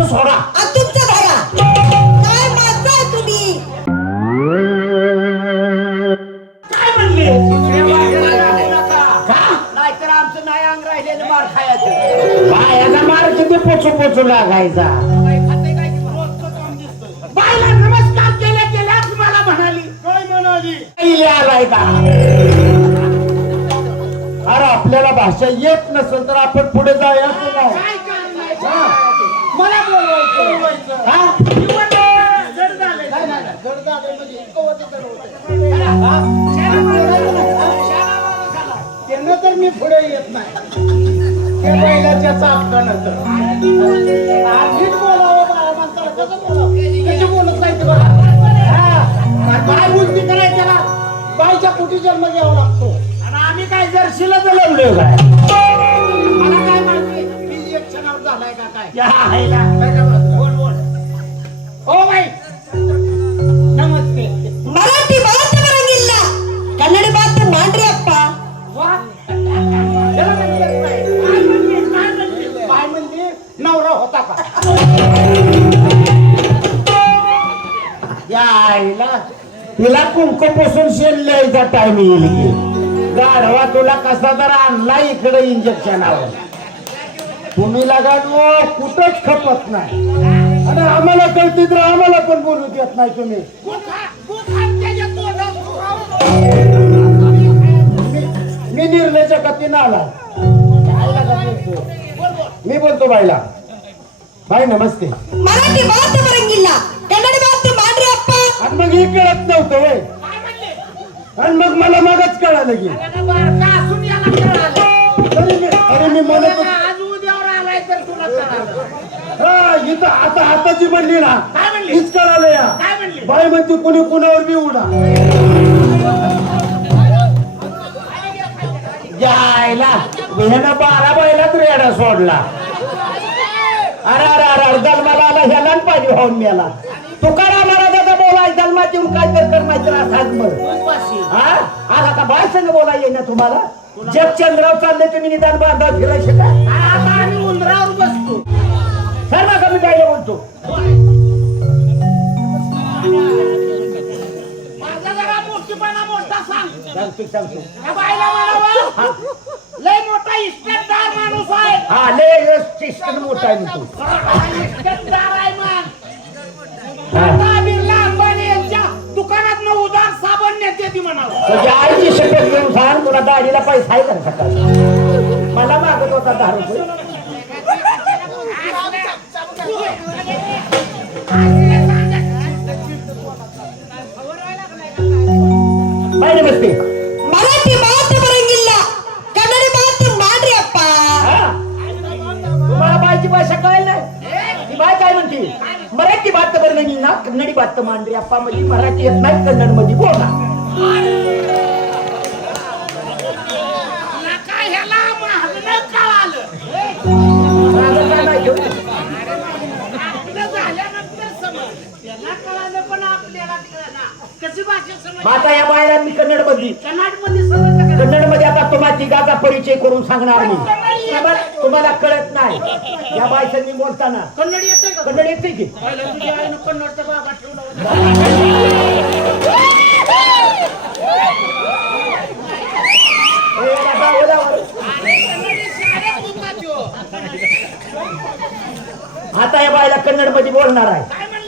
आमचं सोडा. तुमचं धरा काय मागताय तुम्ही? काय म्हणले? नाहीतर आमचं नाही अंग राहिलेलं मार खायचं. बायाचा मार किती पोचू पोचू लागायचा? खाते काय की रोजचं काम दिसतंय. बायला नमस्कार केल्या केल्याच मला म्हणाली. काय म्हणाली? पहिले आलाय का अरे आपल्याला भाषा येत नसेल तर आपण पुढे जायचं नाही मला बोलवायचं हा? जड झालंय नाही, नाही, नाही. जड झालंय म्हणजे कवच जड होतंय. हा? शाळा माणसाला, शाळा माणसाला. त्यांना तर मी पुढे येत नाही. त्या बैलाच्या बोलावं बाळा माणसाला कसं बोलावं? कशी बोलत नाही ते बघा. हा, त्याला जन्म घ्यावा लागतो? आणि आम्ही काय जर्शीला जलवलोय काय मला काय माहिती? झालाय का काय? आईला? तिला कुंक पुसून शेण लिहायचा टाइम येईल गाढवा तुला कसा तर आणला इकडे इंजेक्शनावर तुम्ही लगाड कुठंच खपत नाही. आणि आम्हाला कळते तर आम्हाला पण बोलू देत नाही तुम्ही. मी- मी कतीनं आला मी बोलतो बाईला. बाई नमस्ते. मराठी मग हे कळत नव्हतं वय. आणि मग मला मागच कळालं की. मी अरे मी म्हणत होतो- हा इथं आता हाताची म्हणली ना. काय म्हणली? हीच कळालं या. बाय म्हणते कुणी कुणावर बी उडा. यायला ह्यानं बारा बैलाच रेडा सोडला. अरे अरे अरे अर्धा मला आला ह्याला न पाहिजे होऊन मेला. तुकाराम करा दलमाची काय तर करण्याचं असाच मग. उपाशी. हा? आज आता बाय संग बोला येईना तुम्हाला? जग चंद्राव चालले तुम्ही निदान बांधा फिराय शका. आता आम्ही उंदरावर बसतो. सर्व कमी काय बोलतो. माझा जरा मोठीपणा मोठा सांग. सांगतो सांगतो. या बाईला म्हणावं लय मोठा इस्टेटदार माणूस आहे. हा लय मोठा आहे तू. इस्टेटदार आहे. साबण नेते ती म्हणावं तुझ्या आईची शपथ घेऊन सांग तुला दाढीला पैसा आहे का सकाळी मला मागत होता दहा रुपये बाई नमस्ते ಮರಾಠಿ ಮಾತ್ರ ಬರಂಗಿಲ್ಲ ಕನ್ನಡ ಮಾತ್ರ ಮಾಡ್ರಿ ಅಪ್ಪ हा? तुम्हाला बायची भाषा कळेल नाही ती बाय काय म्हणते मराठी बात बरं नाही ना कन्नडी बात मांडरी अप्पा म्हणजे मराठी येत नाही कन्नड मध्ये बोला आता या बायला मी कन्नडमध्ये कन्नडमध्ये आता तुम्हा तिघाचा परिचय करून सांगणार मी. तुम्हाला- तुम्हाला कळत नाही. या बायचं मी बोलताना. कन्नड येतंय का? कन्नड येते की? कन्नडचा बाबा ठेवला आता या बायला कन्नडमध्ये बोलणार आहे?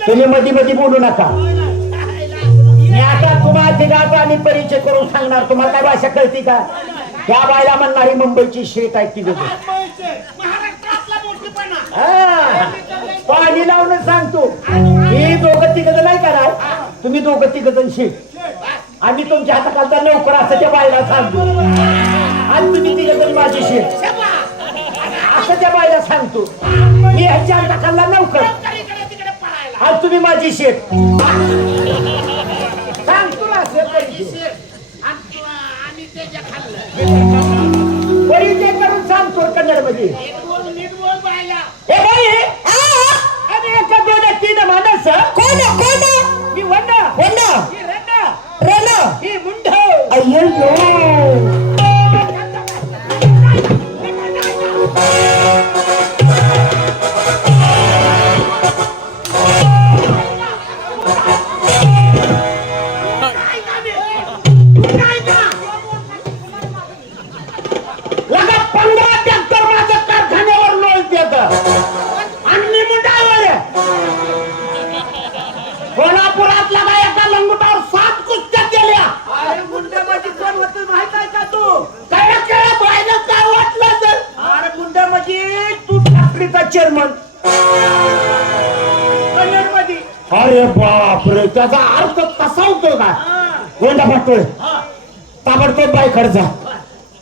तुम्ही मध्ये मध्ये बोलू नका. मी आता तुम्हाला आणि परिचय करून सांगणार. तुम्हाला काय भाषा कळती का? त्या बायला म्हणणारी मुंबईची शेत आहे ती. पाणी लावून सांगतो. ही दोघं तिघ नाही करा तुम्ही दोघं तिघ जण शेत आम्ही तुमच्या हाताखालचा नोकर असं त्या बायला सांगतो. आणि तुम्ही तिघ जण माझी शेत असं त्या बायला सांगतो. मी ह्याच्या अंडाखाल्ला नौकर आज तुम्ही माझी शेत सांगतो परिचय करून सांगतो कन्नडमध्ये अरे मी वंडा वंडा रंडा रंडा ही मुंड अय्यो फॅक्टरीचा चेअरमन अरे बापरे त्याचा अर्थ कसा होतो का गोंडा पाटोळे ताबडतोब बाईकडे जा.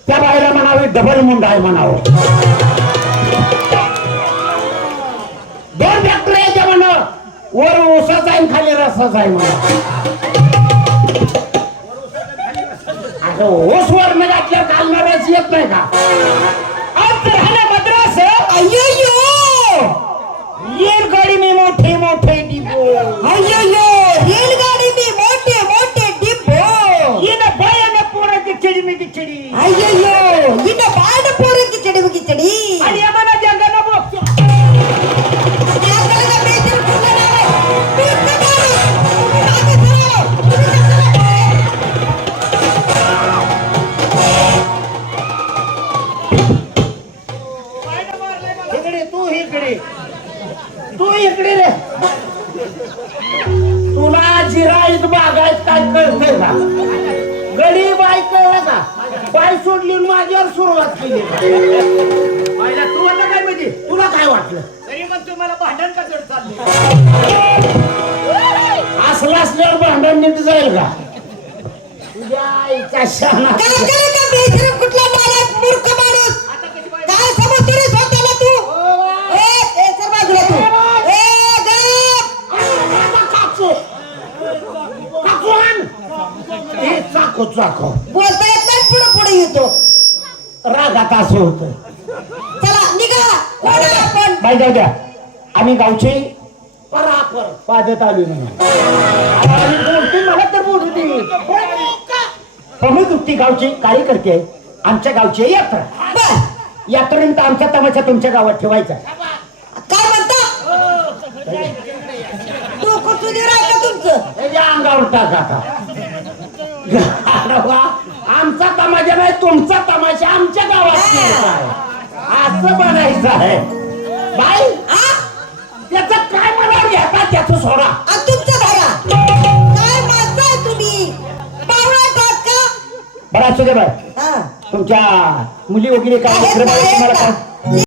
त्या बाईला म्हणावे डबल मुंड आहे म्हणावं. दोन फॅक्टरी आहे त्या म्हणा. वर ऊसाचा आहे खाली रसाचा आहे म्हणा. आता ऊस वर न घातल्यावर घालणाऱ्याच येत नाही का? इकडे. तू इकडे रे. तुला जिराईत बागायत काय कळतंय का? गडी बाय कळलं का? बाय सोडली आणि माझ्यावर सुरुवात केली. पहिला तू आता काय म्हणजे तुला काय वाटलं? तरी पण तुम्हाला भांडण का जड चालले? असलं असल्यावर भांडण नीट जाईल का? तुझ्या आईचा शाना चाकू चाकू. बोलता येत नाही पुढे पुढे येतो. रागात असं होतं. चला निघा. कोण आहे आपण? बाई जाऊ द्या. आम्ही गावचे परापर. पादत आलो बोलतो मला तर बोलू दे. प्रमुख दुपटी गावची कार्यकर्ते आहे. आमच्या गावची यात्रा. बर. यात्रेनंतर आमचा तमाशा तुमच्या गावात ठेवायचा. काय म्हणता? डोकं सुधीर आहे का तुमचं? अंगावर टाका आता. आमचा तमाशा नाही तुमचा तमाशा आमच्या गावात आहे. असं बनायचं आहे. बाई त्याचं काय म्हणावं घेता त्याचं सोडा. आ, तुमचं धरा काय माणसं आहे तुम्ही? पावळा टाक का? बरं असू दे बाई. हा. तुमच्या मुली वगैरे तुम्हाला. काय?